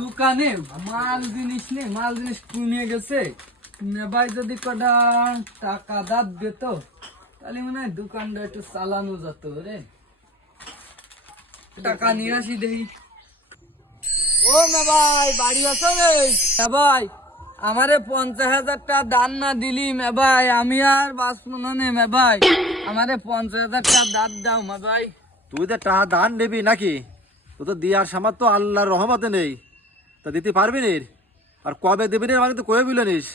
দোকানে মাল জিনিস নেই, মাল জিনিস কমিয়ে গেছে। ভাই যদি কটা টাকা দাঁত দিত তাহলে মনে হয় দোকানটা একটু চালানো যেত রে। টাকা নিয়ে আসি দেখি। ও ভাই বাড়ি আছো রে? ভাই আমারে 50,000 টাকা দান না দিলি ভাই, আমি আর বাঁচবো না ভাই। আমারে 50,000 টাকা দাঁত দাও ভাই। তুই তো টাকা দান নেবি নাকি? তুই তো দিয়ার সামর্থ্য আল্লাহর রহমতে নেই, তা দিতে পারবি নি? আর কবে দিবি নি আমাকে তো কয়ে বিলনিস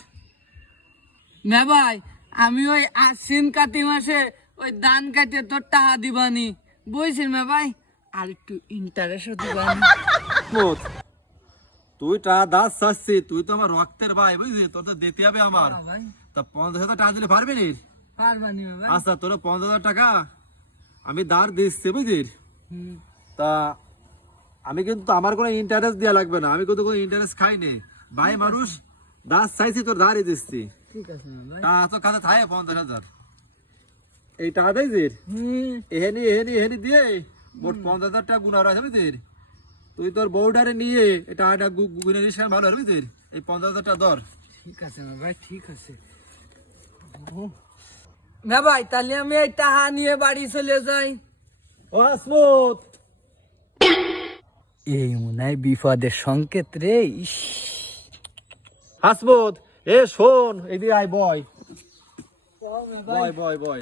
ভাই। আমি ওই আশ্বিন কাতি মাসে ওই দান কাটে তোর টাকা দিবানি বলছি ভাই, আর একটু ইন্টারেস্টও দিবানি। তুই টাকা দাস চাচ্ছি, তুই তো আমার রক্তের ভাই বুঝলি, তোর তো দিতে হবে আমার। ভাই তা 50,000 টাকা দিলে পারবি নি? পারবানি ভাই। আচ্ছা তোর 50,000 টাকা আমি দাঁড় দিচ্ছি বুঝলি। তা আমি কিন্তু আমার কোনো ইন্টারেস্ট দেওয়া লাগবে না, আমি কিন্তু কোনো ইন্টারেস্ট খাইনি ভাই। মানুষ দাস চাইছি, তোর দাঁড়িয়ে দিচ্ছি। ঠিক আছে ভাই। তা তো কাছে থাকে 50,000 এই টাকা দেয় এহেনি এহেনি এহেনি দিয়ে মোট 50,000 টাকা গুণা রয়েছে বুঝলি। তুই তোর বউডারে নিয়ে এটা গুনে নিস, ভালো হবে বুঝলি। এই 50,000 টাকা ধর। ঠিক আছে ভাই, ঠিক আছে ভাই। তাহলে আমি এই টাকা নিয়ে বাড়ি চলে যাই। ও হাসমত, এই মনে হয় বিপদের সংকেত রে। ইস হাসমত এ শোন, এদিকে আয়, বয় বয় বয় বয়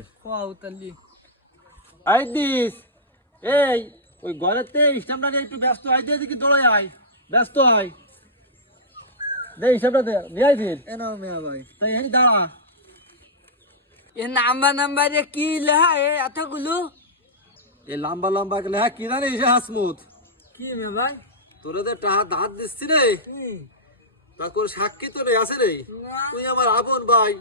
আই দিস। এই ওই ঘরেতে স্টাম্পটা নিয়ে একটু ব্যস্ত আই দিয়ে দিকে দৌড়াই আয়, ব্যস্ত আয় দে স্টাম্পটা দে নিয়ে আই দিন। এনাও মেয়া ভাই। তাই এখানে দাঁড়া। এ নাম্বারে কি লেখা এতগুলো? এই লম্বা লম্বা লেখা কি জানিস হাসমত? কি মেয়া ভাই? তোরা তো টাকা ধার দিচ্ছি রে, তা কোন সাক্ষী তো নেই আছে রে। তুই আমার আপন ভাই,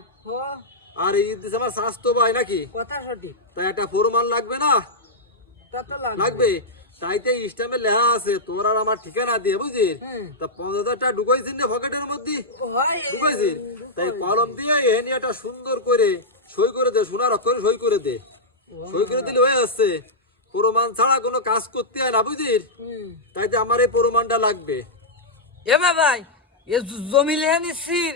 আর এই দিস আমার স্বাস্থ্য ভাই নাকি? কথা সঠিক। তাই একটা প্রমাণ লাগবে না? লাগবে। তাইতে স্টাম্পে লেখা আছে তোর আর আমার ঠিকানা দিয়ে বুঝলি। তা 50,000 টাকা ঢুকাইছিস না পকেটের মধ্যে? ঢুকাইছিস। তাই কলম দিয়ে এনে একটা সুন্দর করে সই করে দে, সোনার অক্ষরে সই করে দে। সই করে দিলে হয়ে আসছে। প্রমাণ ছাড়া কোনো কাজ করতে হয় না বুঝলি। তাইতে আমার এই প্রমাণটা লাগবে। এ ভাই এ জমি লেখা নিচ্ছিস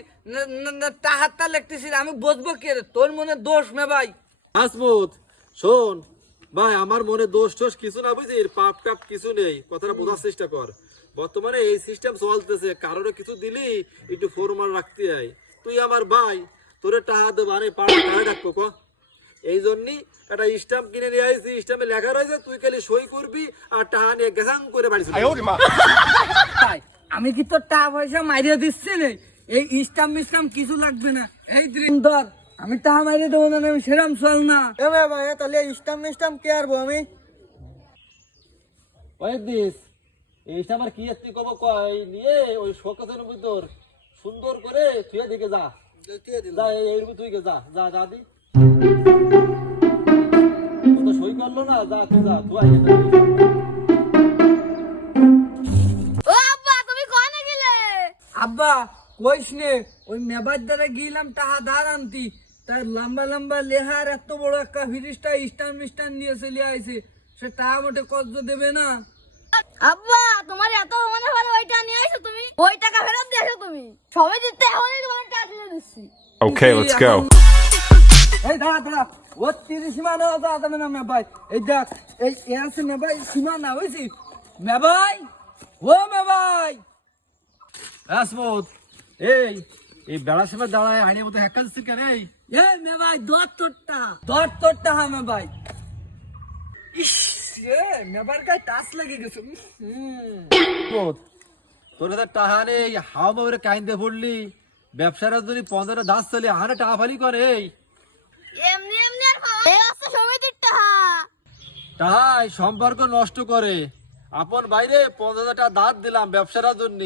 টাহাতটা লিখতেছিস, আমি বুঝবো কে রে? তোর মনে দোষ মে ভাই। হাসমত শোন ভাই, আমার মনে দোষ টোষ কিছু না বুঝলি, পাপ টাপ কিছু নেই, কথাটা বোঝার চেষ্টা কর। বর্তমানে এই সিস্টেম চলতেছে, কারোর কিছু দিলি একটু ফরমান রাখতে হয়। তুই আমার ভাই, তোরে টাকা দেবো আরে পাড়া ডাকবো ক। এই জন্যই একটা স্টাম্প কিনে নিয়ে আসছি, স্টাম্পে লেখা রয়েছে তুই খালি সই করবি আর টাকা নিয়ে গেসাং করে বাড়ি চলে যাবি। ভাই আমি কি তোর টাকা পয়সা মারিয়ে দিচ্ছি না? এই স্টাম্প কিছু লাগবে না। এই ধর আমি টাকা মারিয়ে দেবো না, আমি সেরাম চল না। এ ভাই তাহলে স্টাম্প কে আরবো আমি? ওই দিস এইটা আমার কি তুই কব কই নিয়ে ওই শোকেসের ভিতর সুন্দর করে তুই দিকে যা, যা এর তুই কে যা যা যা দি। ও তো সই করলো না, যা তুই যা তুই আই। ও আব্বা তুমি কোনে গেলে? আব্বা কইস নে, ওই মেবার দ্বারা গেলাম টাকা ধার আনতি, তার লম্বা লম্বা লেহার এত বড় একটা ফিরিস্টা স্টান নিয়ে চলে আইছে। সে টাকা মোটে কত দেবে না। আব্বা তোমার এত মনে হলো ওইটা নিয়ে আইছো তুমি? ওই টাকা ফেরত দিয়েছো তুমি? সবাই দিতে এখনই তোমার টাকা তুলে দিচ্ছি। Okay, let's go. এই দাঁড়া ও 30 সীমা না যাবে না মেবাই। এই দেখ এই আছে মেবাই সীমা না হইছি মেবাই। ও মেবাই হাসমত এই এই বেড়া সময় দাঁড়ায় আইনের মতো হ্যাকাল দিচ্ছিস কেন? এ মেবাই দর তোরটা হ্যাঁ মেবাই। ইস রে মেবার গায়ে টাচ লেগে গেছে। তোর হাতে টাকা নেই, হাওয়া মারে কাইন্দে পড়লি, ব্যবসার জন্য 15 দাস চলে আহারে টাকা ফালি করে। এমনি এমনি আর এই আছে সমিতির টাকা। তাই সম্পর্ক নষ্ট করে। আপন বাইরে 50,000 টাকা দাঁত দিলাম ব্যবসার জন্য,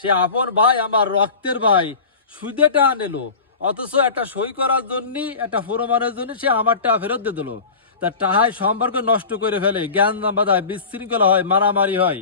সে আপন ভাই আমার রক্তের ভাই সুদে টাকা নিলো, অথচ একটা সই করার জন্য একটা প্রমাণের জন্য সে আমার টাকা ফেরত দিয়ে দিল। তা টাকায় সম্পর্ক নষ্ট করে ফেলে, জ্ঞান বাঁধায়, বিশৃঙ্খলা হয়, মারামারি হয়।